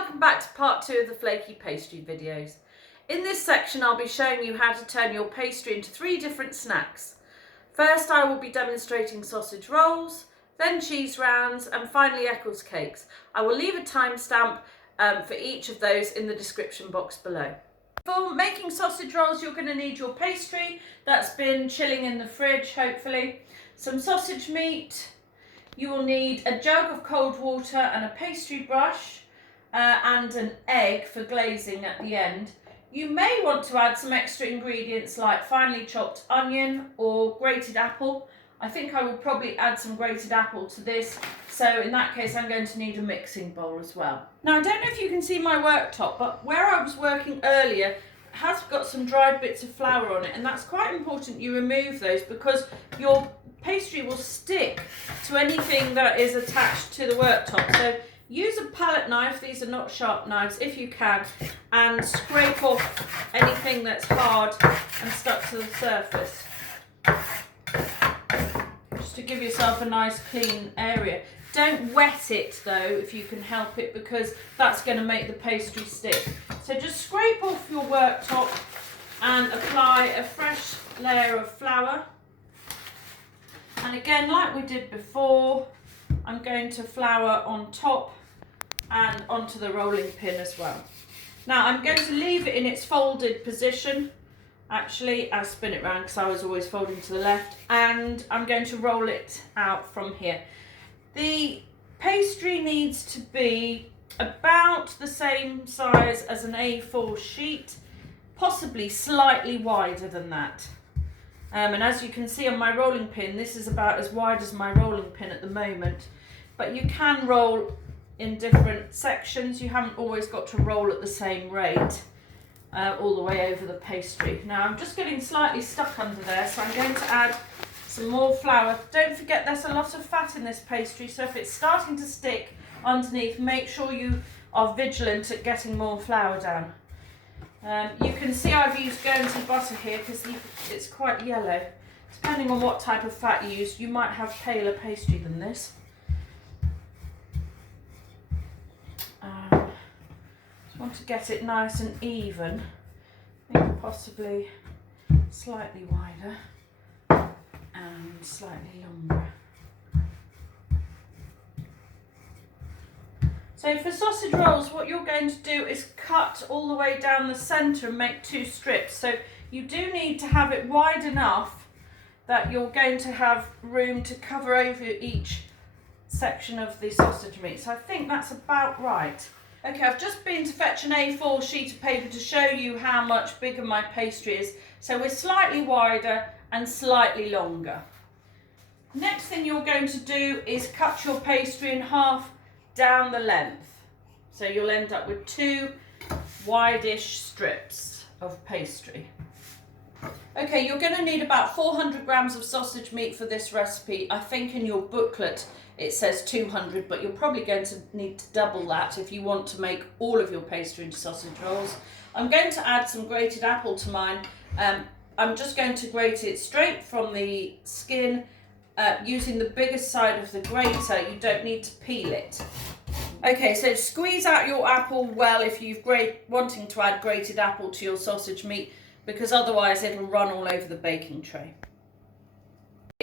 welcome back to part 2 of the Flaky Pastry videos. In this section I'll be showing you how to turn your pastry into 3 different snacks. First I will be demonstrating sausage rolls, then cheese rounds and finally Eccles cakes. I will leave a timestamp for each of those in the description box below. For making sausage rolls you're going to need your pastry that's been chilling in the fridge hopefully, some sausage meat, you will need a jug of cold water and a pastry brush and an egg for glazing at the end. You may want to add some extra ingredients like finely chopped onion or grated apple. I think I will probably add some grated apple to this, so in that case I'm going to need a mixing bowl as well. Now I don't know if you can see my worktop, but where I was working earlier has got some dried bits of flour on it, and that's quite important you remove those because your pastry will stick to anything that is attached to the worktop. So use a palette knife, these are not sharp knives if you can, and scrape off anything that's hard and stuck to the surface. Just to give yourself a nice clean area. Don't wet it though if you can help it, because that's going to make the pastry stick. So just scrape off your worktop and apply a fresh layer of flour. And again, like we did before, I'm going to flour on top and onto the rolling pin as well. Now I'm going to leave it in its folded position. Actually, I'll spin it round because I was always folding to the left, and I'm going to roll it out from here. The pastry needs to be about the same size as an A4 sheet, possibly slightly wider than that. And as you can see on my rolling pin, this is about as wide as my rolling pin at the moment. But you can roll in different sections. You haven't always got to roll at the same rate all the way over the pastry. Now I'm just getting slightly stuck under there, so I'm going to add some more flour. Don't forget there's a lot of fat in this pastry, so if it's starting to stick underneath, make sure you are vigilant at getting more flour down. You can see I've used Guernsey butter here because it's quite yellow. Depending on what type of fat you use, you might have paler pastry than this. Just want to get it nice and even. I think possibly slightly wider and slightly longer. So for sausage rolls, what you're going to do is cut all the way down the centre and make 2 strips. So you do need to have it wide enough that you're going to have room to cover over each section of the sausage meat. So I think that's about right. Okay, I've just been to fetch an A4 sheet of paper to show you how much bigger my pastry is. So we're slightly wider and slightly longer. Next thing you're going to do is cut your pastry in half down the length. So you'll end up with 2 wide-ish strips of pastry. Okay, you're going to need about 400 grams of sausage meat for this recipe. I think in your booklet it says 200, but you're probably going to need to double that if you want to make all of your pastry into sausage rolls. I'm going to add some grated apple to mine. I'm just going to grate it straight from the skin using the biggest side of the grater. You don't need to peel it. Okay, so squeeze out your apple well if you've wanting to add grated apple to your sausage meat, because otherwise it'll run all over the baking tray.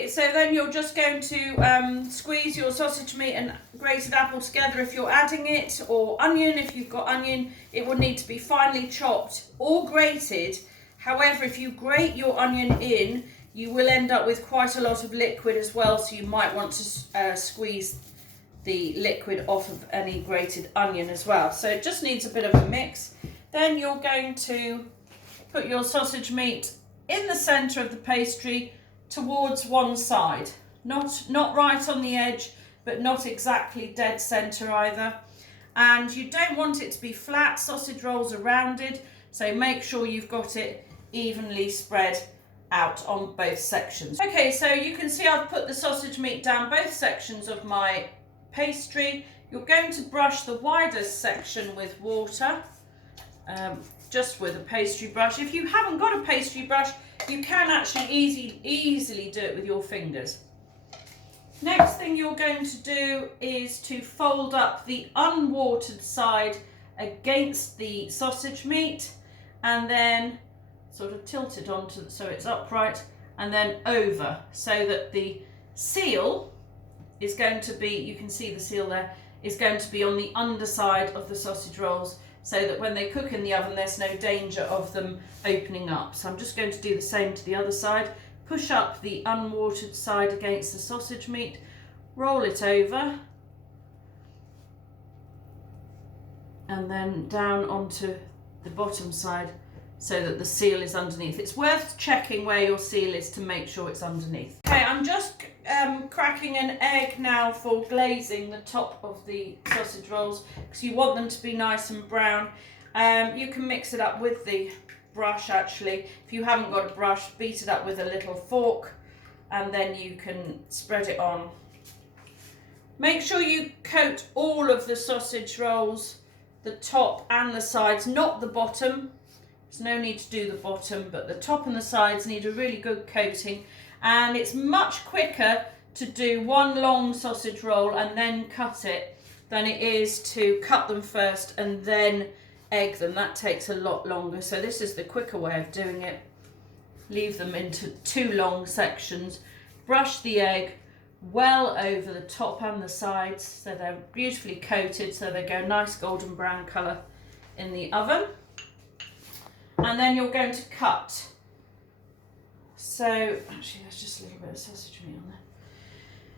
So then you're just going to squeeze your sausage meat and grated apple together if you're adding it, or onion if you've got onion. It will need to be finely chopped or grated. However, if you grate your onion in, you will end up with quite a lot of liquid as well, so you might want to squeeze the liquid off of any grated onion as well. So it just needs a bit of a mix. Then you're going to put your sausage meat in the centre of the pastry towards one side. Not right on the edge, but not exactly dead centre either. And you don't want it to be flat. Sausage rolls are rounded, so make sure you've got it evenly spread out on both sections. Okay, so you can see I've put the sausage meat down both sections of my pastry. You're going to brush the widest section with water, just with a pastry brush. If you haven't got a pastry brush, you can actually easily do it with your fingers. Next thing you're going to do is to fold up the unwatered side against the sausage meat and then sort of tilt it onto so it's upright and then over, so that the seal is going to be, you can see the seal there, is going to be on the underside of the sausage rolls, so that when they cook in the oven there's no danger of them opening up. So I'm just going to do the same to the other side. Push up the unwatered side against the sausage meat, roll it over, and then down onto the bottom side so that the seal is underneath. It's worth checking where your seal is to make sure it's underneath. Okay, I'm just cracking an egg now for glazing the top of the sausage rolls, because you want them to be nice and brown. You can mix it up with the brush actually. If you haven't got a brush, beat it up with a little fork and then you can spread it on. Make sure you coat all of the sausage rolls, the top and the sides, not the bottom. There's no need to do the bottom, but the top and the sides need a really good coating, and it's much quicker to do one long sausage roll and then cut it than it is to cut them first and then egg them. That takes a lot longer, so this is the quicker way of doing it. Leave them into 2 long sections, brush the egg well over the top and the sides so they're beautifully coated, so they go nice golden brown colour in the oven. And then you're going to cut. So actually there's just a little bit of sausage meat on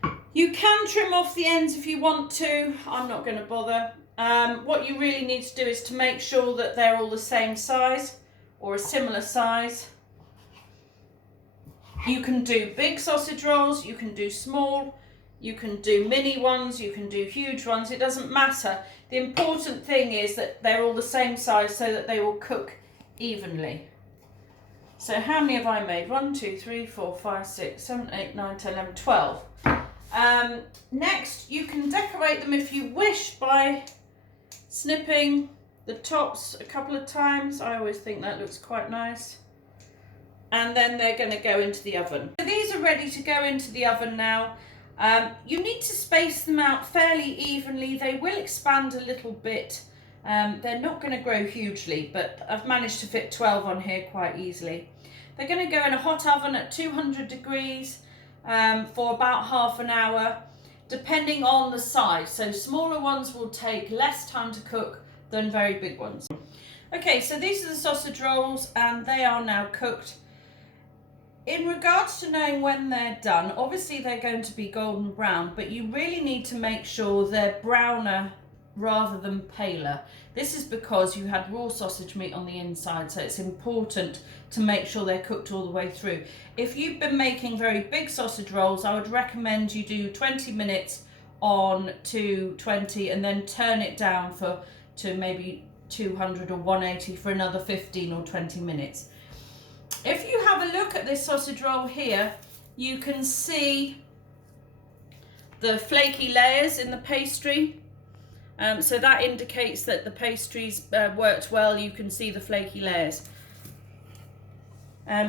there. You can trim off the ends if you want to. I'm not going to bother. What you really need to do is to make sure that they're all the same size or a similar size. You can do big sausage rolls, you can do small, you can do mini ones, you can do huge ones. It doesn't matter. The important thing is that they're all the same size so that they will cook evenly. So how many have I made? 1, 2, 3, 4, 5, 6, 7, 8, 9, 10, 11, 12. Next, you can decorate them if you wish by snipping the tops a couple of times. I always think that looks quite nice. And then they're going to go into the oven. So these are ready to go into the oven now. You need to space them out fairly evenly. They will expand a little bit. They're not going to grow hugely, but I've managed to fit 12 on here quite easily. They're going to go in a hot oven at 200 degrees for about half an hour, depending on the size. So smaller ones will take less time to cook than very big ones. Okay, so these are the sausage rolls and they are now cooked. In regards to knowing when they're done, obviously they're going to be golden brown, but you really need to make sure they're browner rather than paler. This is because you had raw sausage meat on the inside, so it's important to make sure they're cooked all the way through. If you've been making very big sausage rolls, I would recommend you do 20 minutes on 220 and then turn it down to maybe 200 or 180 for another 15 or 20 minutes. If you have a look at this sausage roll here, you can see the flaky layers in the pastry. So that indicates that the pastry's worked well. You can see the flaky layers.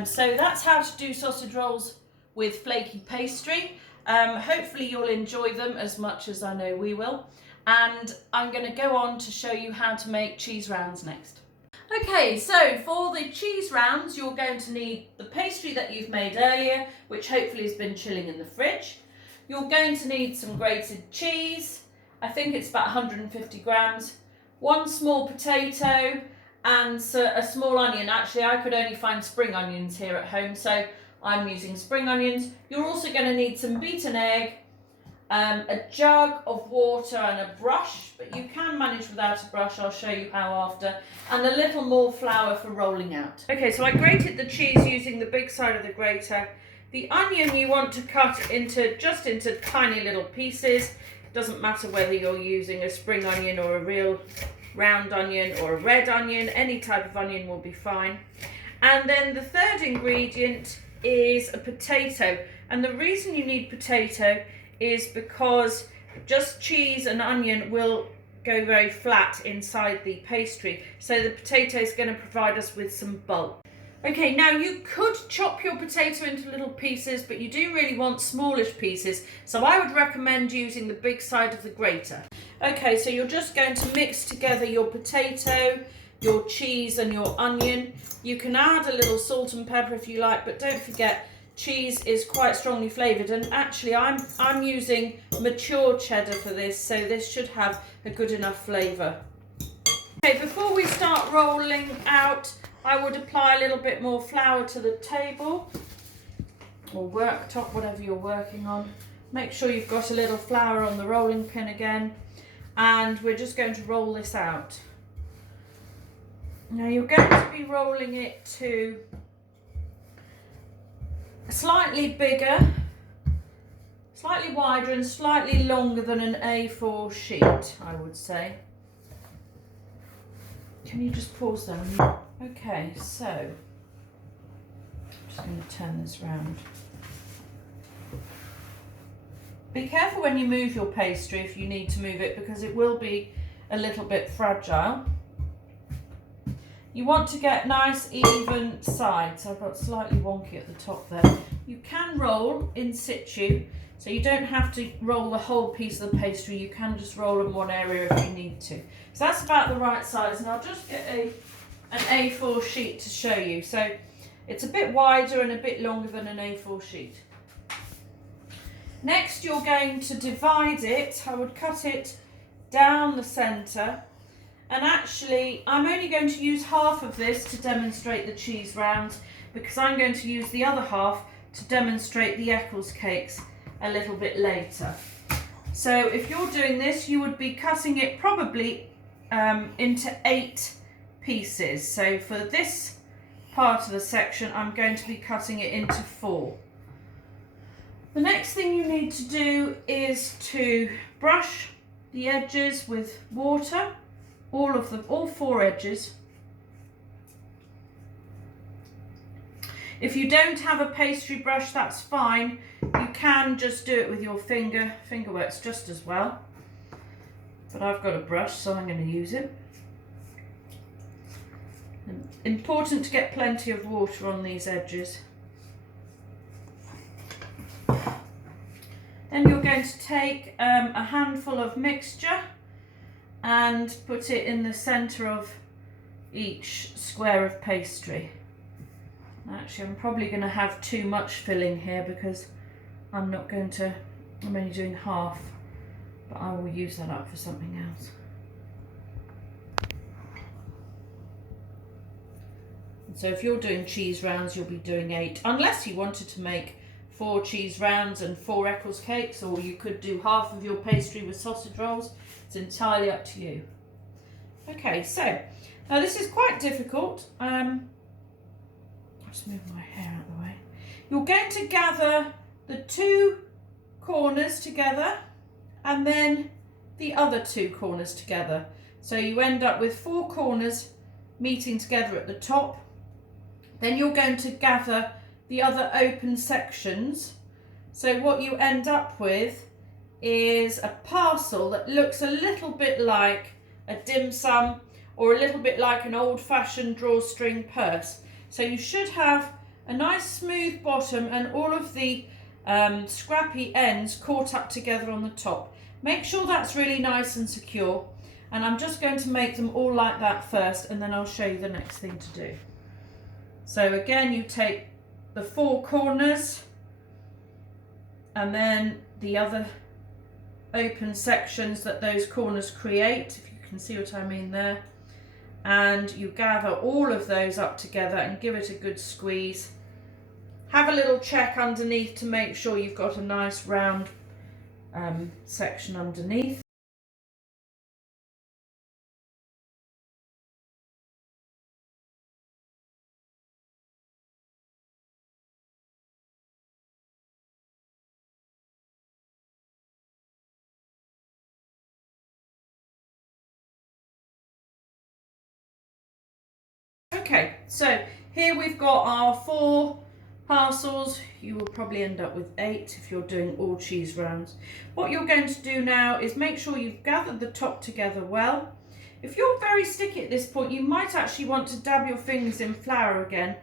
So that's how to do sausage rolls with flaky pastry. Hopefully you'll enjoy them as much as I know we will. And I'm going to go on to show you how to make cheese rounds next. Okay, so for the cheese rounds, you're going to need the pastry that you've made earlier, which hopefully has been chilling in the fridge. You're going to need some grated cheese. I think it's about 150 grams. 1 small potato and a small onion. Actually, I could only find spring onions here at home, so I'm using spring onions. You're also going to need some beaten egg, a jug of water and a brush, but you can manage without a brush. I'll show you how after. And a little more flour for rolling out. Okay, so I grated the cheese using the big side of the grater. The onion you want to cut into tiny little pieces. Doesn't matter whether you're using a spring onion or a real round onion or a red onion. Any type of onion will be fine. And then the third ingredient is a potato. And the reason you need potato is because just cheese and onion will go very flat inside the pastry. So the potato is going to provide us with some bulk. Okay, now you could chop your potato into little pieces, but you do really want smallish pieces, so I would recommend using the big side of the grater. Okay, so you're just going to mix together your potato, your cheese and your onion. You can add a little salt and pepper if you like, but don't forget cheese is quite strongly flavoured, and actually I'm using mature cheddar for this, so this should have a good enough flavour. Okay, before we start rolling out, I would apply a little bit more flour to the table or worktop, whatever you're working on. Make sure you've got a little flour on the rolling pin again, and we're just going to roll this out. Now you're going to be rolling it to slightly bigger, slightly wider and slightly longer than an A4 sheet, I would say. Can you just pause there? Okay, so I'm just going to turn this round. Be careful when you move your pastry if you need to move it, because it will be a little bit fragile. You want to get nice even sides. I've got slightly wonky at the top there. You can roll in situ, so you don't have to roll the whole piece of the pastry. You can just roll in one area if you need to. So that's about the right size, and I'll just get an A4 sheet to show you. So it's a bit wider and a bit longer than an A4 sheet. Next, you're going to divide it. I would cut it down the centre. And actually, I'm only going to use half of this to demonstrate the cheese rounds, because I'm going to use the other half to demonstrate the Eccles cakes a little bit later. So if you're doing this, you would be cutting it probably into 8 pieces. So for this part of the section, I'm going to be cutting it into 4. The next thing you need to do is to brush the edges with water. All 4 edges. If you don't have a pastry brush, that's fine. You can just do it with your finger. Finger works just as well. But I've got a brush, so I'm going to use it. Important to get plenty of water on these edges. Then you're going to take a handful of mixture and put it in the centre of each square of pastry. Actually, I'm probably going to have too much filling here, because I'm only doing half, but I will use that up for something else. And so if you're doing cheese rounds, you'll be doing 8, unless you wanted to make 4 cheese rounds and 4 Eccles cakes, or you could do half of your pastry with sausage rolls. It's entirely up to you. Okay, so now this is quite difficult. I'll just move my hair out of the way. You're going to gather the 2 corners together and then the other 2 corners together. So you end up with 4 corners meeting together at the top. Then you're going to gather the other open sections. So what you end up with is a parcel that looks a little bit like a dim sum, or a little bit like an old-fashioned drawstring purse. So you should have a nice smooth bottom and all of the scrappy ends caught up together on the top. Make sure that's really nice and secure, and I'm just going to make them all like that first, and then I'll show you the next thing to do. So again, you take the 4 corners and then the other open sections that those corners create, if you can see what I mean there, and you gather all of those up together and give it a good squeeze. Have a little check underneath to make sure you've got a nice round section underneath. Okay, so here we've got our 4 parcels. You will probably end up with 8 if you're doing all cheese rounds. What you're going to do now is make sure you've gathered the top together well. If you're very sticky at this point, you might actually want to dab your fingers in flour again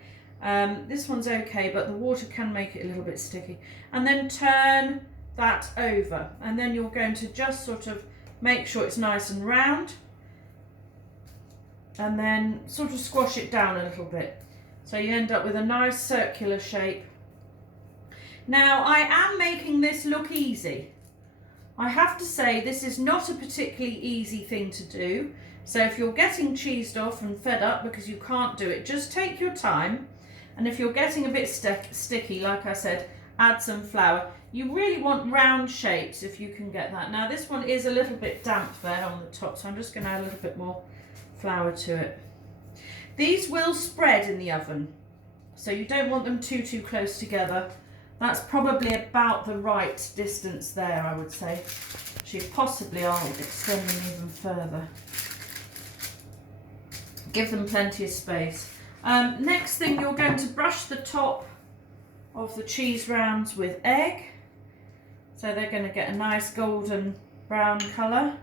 This one's okay, but the water can make it a little bit sticky. And then turn that over, and then you're going to just sort of make sure it's nice and round, and then sort of squash it down a little bit. So you end up with a nice circular shape. Now I am making this look easy. I have to say this is not a particularly easy thing to do. So if you're getting cheesed off and fed up because you can't do it, just take your time. And if you're getting a bit sticky, like I said, add some flour. You really want round shapes if you can get that. Now this one is a little bit damp there on the top, so I'm just going to add a little bit more flour to it. These will spread in the oven, so you don't want them too close together. That's probably about the right distance there, I would say. Actually, possibly I'll extend them even further. Give them plenty of space. Next thing, you're going to brush the top of the cheese rounds with egg. So they're going to get a nice golden brown colour.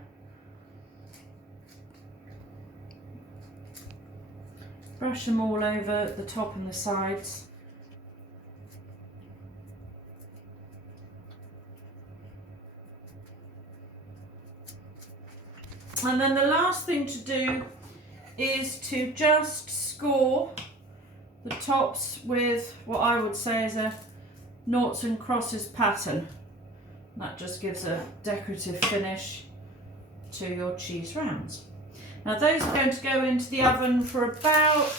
Brush them all over the top and the sides. And then the last thing to do is to just score the tops with what I would say is a noughts and crosses pattern. That just gives a decorative finish to your cheese rounds. Now those are going to go into the oven for about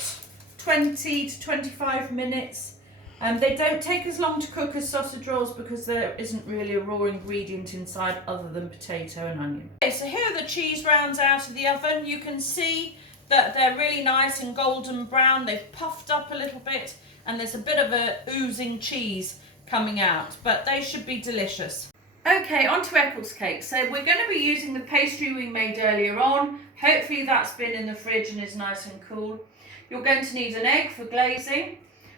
20 to 25 minutes. They don't take as long to cook as sausage rolls because there isn't really a raw ingredient inside other than potato and onion. Okay, so here are the cheese rounds out of the oven. You can see that they're really nice and golden brown. They've puffed up a little bit and there's a bit of a oozing cheese coming out, but they should be delicious. Okay, on to Eccles cake. So we're going to be using the pastry we made earlier on. Hopefully that's been in the fridge and is nice and cool. You're going to need an egg for glazing,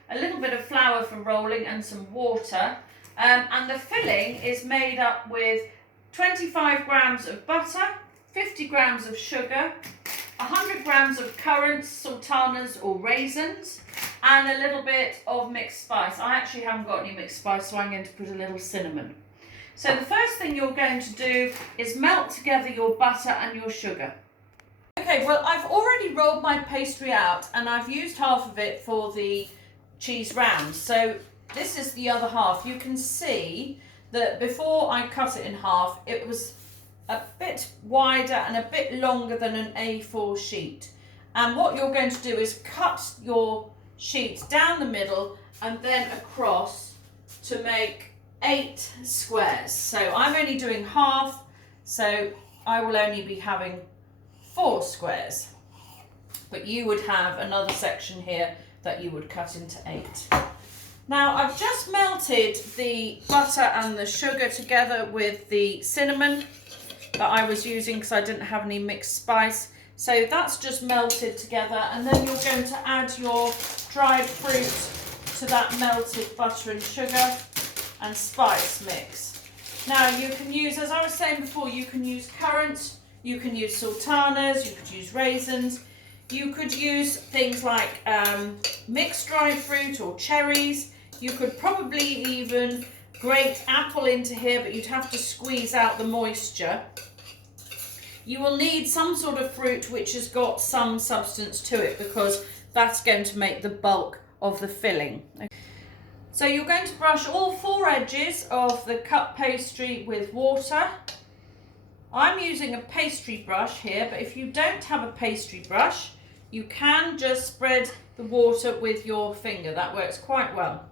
a little bit of flour for rolling and some water. And the filling is made up with 25 grams of butter, 50 grams of sugar, 100 grams of currants, sultanas or raisins, and a little bit of mixed spice. I actually haven't got any mixed spice, so I'm going to put a little cinnamon. So the first thing you're going to do is melt together your butter and your sugar. Okay, well I've already rolled my pastry out and I've used half of it for the cheese rounds. So this is the other half. You can see that before I cut it in half, it was a bit wider and a bit longer than an A4 sheet. And what you're going to do is cut your sheet down the middle and then across to make 8 squares. So I'm only doing half, so I will only be having 4 squares. But you would have another section here that you would cut into 8. Now I've just melted the butter and the sugar together with the cinnamon that I was using because I didn't have any mixed spice. So that's just melted together, and then you're going to add your dried fruit to that melted butter and sugar and spice mix. Now you can use, as I was saying before, you can use currants, you can use sultanas, you could use raisins, you could use things like mixed dried fruit or cherries. You could probably even grate apple into here, but you'd have to squeeze out the moisture. You will need some sort of fruit which has got some substance to it because that's going to make the bulk of the filling. So you're going to brush all 4 edges of the cut pastry with water. I'm using a pastry brush here, but if you don't have a pastry brush, you can just spread the water with your finger. That works quite well.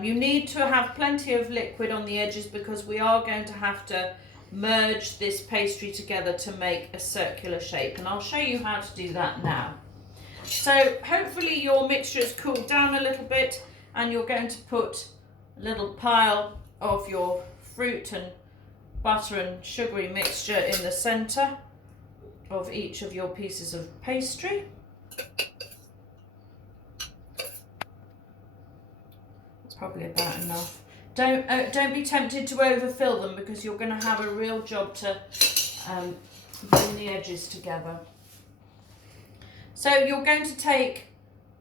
You need to have plenty of liquid on the edges because we are going to have to merge this pastry together to make a circular shape, and I'll show you how to do that now. So hopefully your mixture has cooled down a little bit and you're going to put a little pile of your fruit and butter and sugary mixture in the centre of each of your pieces of pastry. That's probably about enough. Don't be tempted to overfill them because you're going to have a real job to bring the edges together. So you're going to take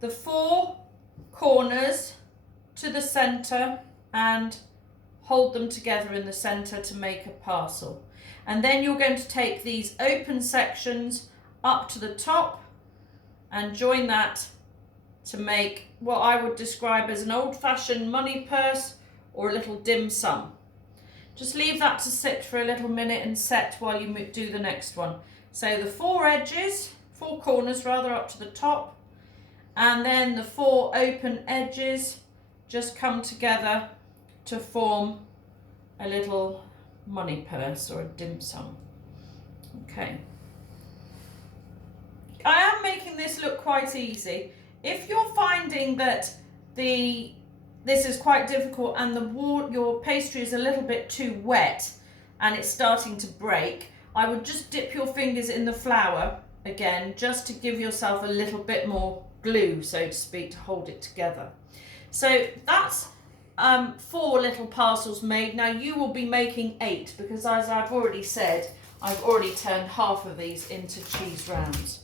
the 4 corners to the centre and hold them together in the centre to make a parcel. And then you're going to take these open sections up to the top and join that to make what I would describe as an old-fashioned money purse or a little dim sum. Just leave that to sit for a little minute and set while you do the next one. So the 4 corners up to the top, and then the 4 open edges just come together to form a little money purse or a dim sum. Okay. I am making this look quite easy. If you're finding that this is quite difficult and your pastry is a little bit too wet and it's starting to break, I would just dip your fingers in the flour again, just to give yourself a little bit more glue, so to speak, to hold it together. So that's 4 little parcels made. Now you will be making 8, because as I've already said, I've already turned half of these into cheese rounds.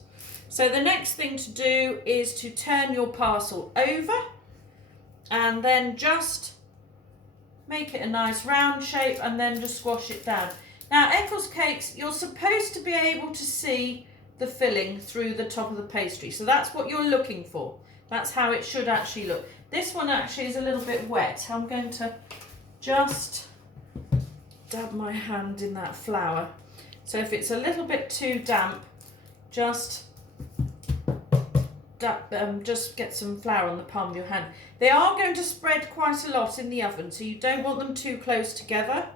So the next thing to do is to turn your parcel over and then just make it a nice round shape and then just squash it down. Now Eccles cakes, you're supposed to be able to see the filling through the top of the pastry. So that's what you're looking for. That's how it should actually look. This one actually is a little bit wet. I'm going to just dab my hand in that flour. So if it's a little bit too damp, just get some flour on the palm of your hand. They are going to spread quite a lot in the oven, so you don't want them too close together.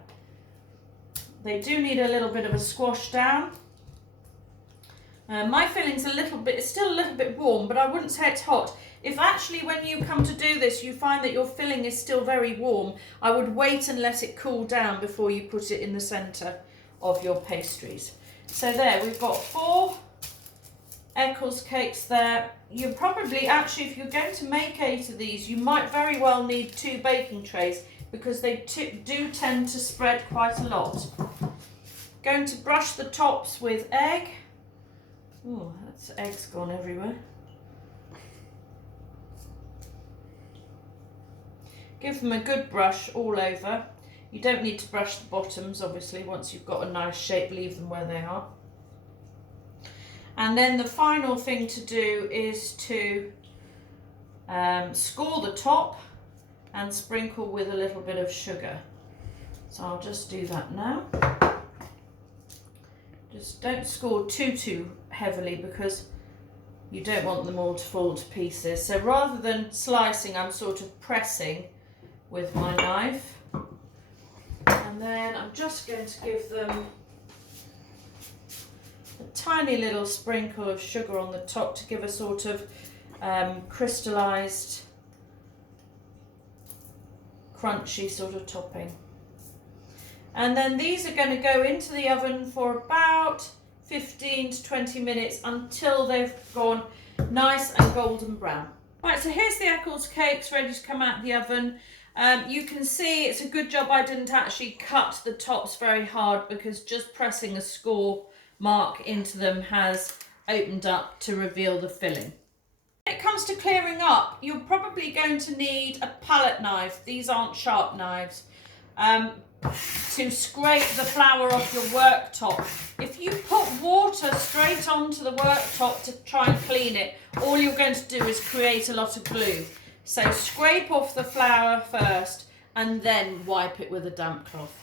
They do need a little bit of a squash down. My filling's it's still a little bit warm, but I wouldn't say it's hot. If actually when you come to do this you find that your filling is still very warm, I would wait and let it cool down before you put it in the centre of your pastries. So there, we've got 4 Eccles cakes there. You probably, actually, if you're going to make 8 of these, you might very well need 2 baking trays, because they do tend to spread quite a lot. Going to brush the tops with egg. Oh, that's egg's gone everywhere. Give them a good brush all over. You don't need to brush the bottoms, obviously. Once you've got a nice shape, leave them where they are. And then the final thing to do is to score the top and sprinkle with a little bit of sugar. So I'll just do that now. Just don't score too heavily, because you don't want them all to fall to pieces. So rather than slicing, I'm sort of pressing with my knife. And then I'm just going to give them a tiny little sprinkle of sugar on the top to give a sort of crystallized, crunchy sort of topping. And then these are going to go into the oven for about 15 to 20 minutes until they've gone nice and golden brown. Right, so here's the Eccles cakes ready to come out of the oven. You can see it's a good job I didn't actually cut the tops very hard, because just pressing a score mark into them has opened up to reveal the filling. When it comes to clearing up, you're probably going to need a palette knife. These aren't sharp knives. To scrape the flour off your worktop. If you put water straight onto the worktop to try and clean it, all you're going to do is create a lot of glue. So scrape off the flour first and then wipe it with a damp cloth.